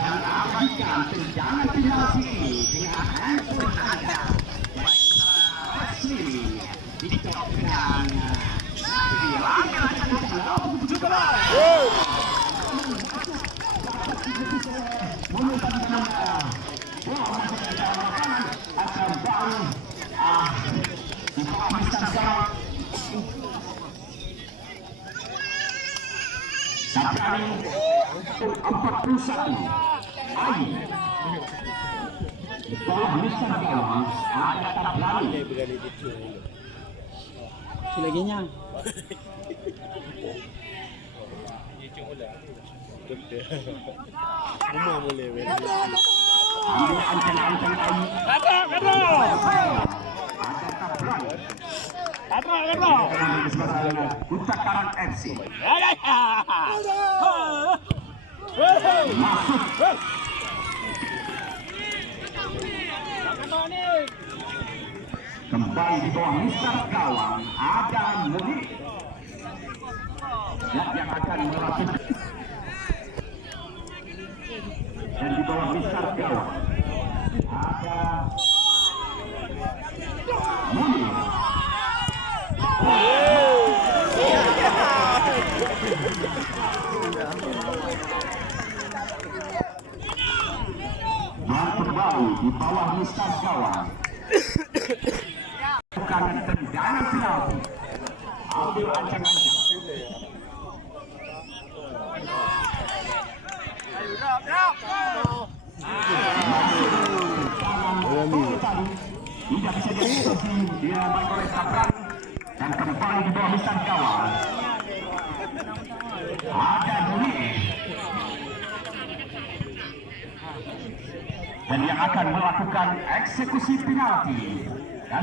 dan abadikan tendangan penalti dengan handphone anda. Resmi dikatakan Sampai untuk 41 Ain bawah Mister Gawang ada tak berani Silaginya Rumah boleh ancan-ancan Ain Utakaran FC masuk kembali di bawah Mister Gawang ada Mulik yang akan melakukan dan di bawah Mister Gawang ada Mulik yang kembali di bawah Mister Gawang bukan tendangan penalti ambil ancang-ancang tidak bisa dieksekusi dia main oleh Sabran dan kembali di bawah Mister Gawang ada Duli dan yang akan melakukan eksekusi penalti dan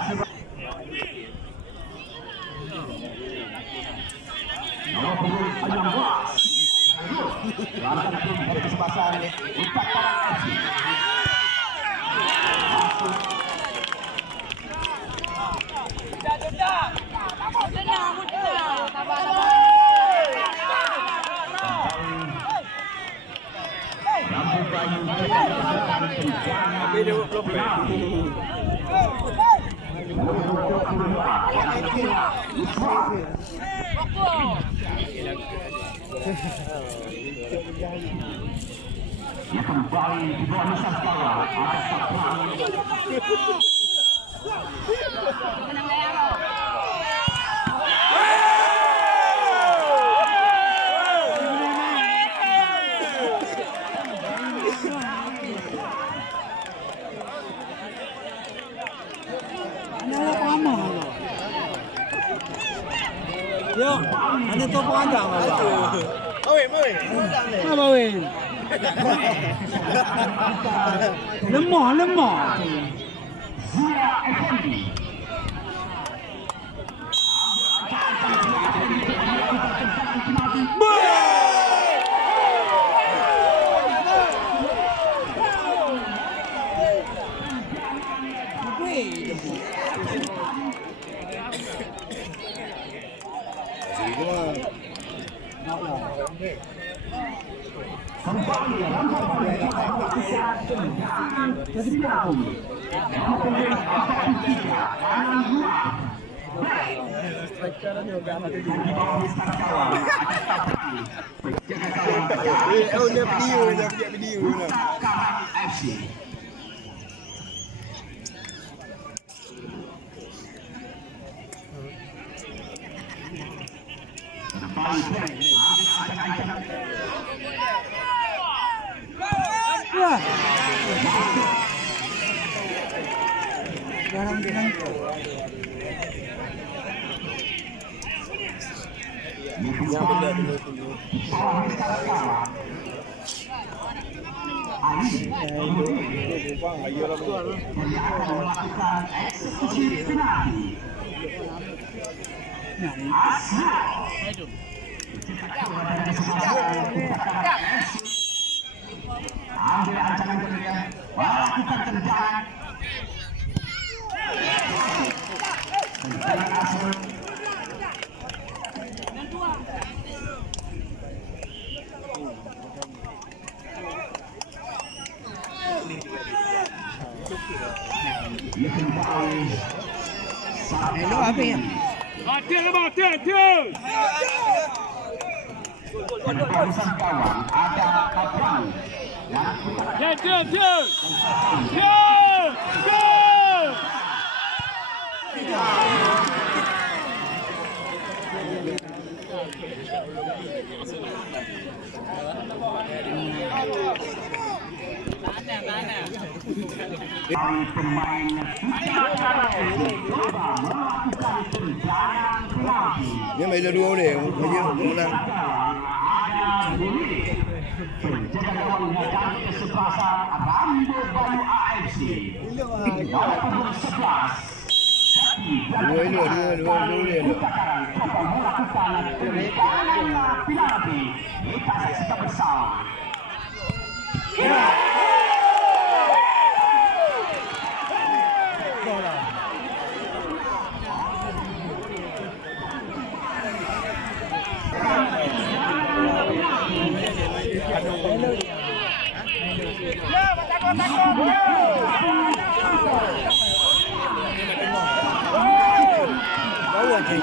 dia kembali di bawah Mister Gawang ada Sabran Yo, ano to panjang apa? Apa weh? Lemah. Zia Effendi video FC melakukan eksekusi penalti. Ambil ancaman kedua, melakukan tendangan. Tendangan asal. Ia kembali. Lu apa ya? Barisan gawang ada Abang dan pemain coba melakukan tendangan penalti. Dia main dua ni, dia menang. Penjaga gawangnya dari kesebelasan Rambo Bayu AFC. Walaupun 11. Dua ni. Coba melakukan tendangan penalti. Kita saksikan bersama. Bawa je.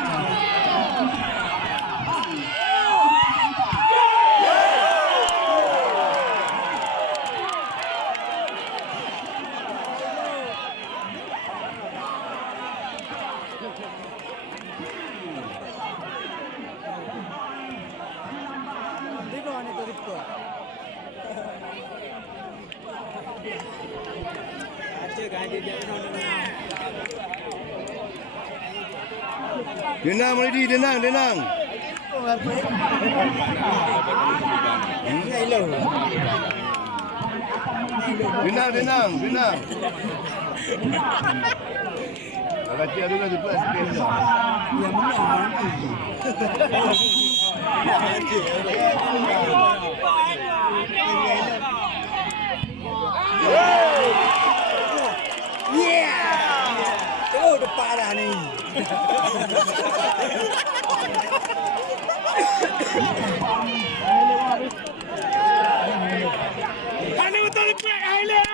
Denang ready, denang. Denang. Kalau dia dulu tu plus sikit. Yang menang. Oh, depan dah ni. Ada betul break Highland.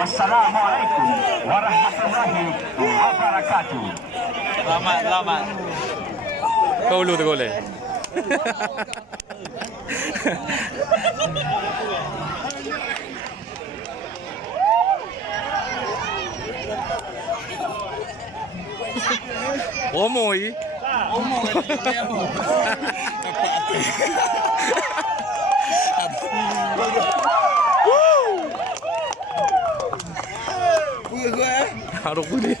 Wassalamualaikum warahmatullahi wabarakatuh. Selamat. Kau ulu tu goleh. Omoi. Harus boleh.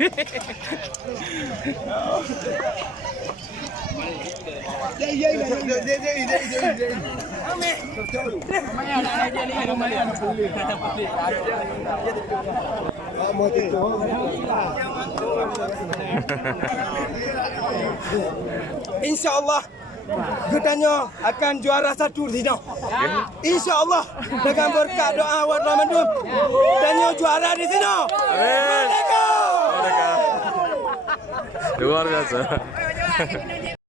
InsyaAllah Katanya akan juara 1 di sini. InsyaAllah dengan berkat doa awak Ramadan. Katanya juara di sini. Amin. Merdeka! Luar biasa.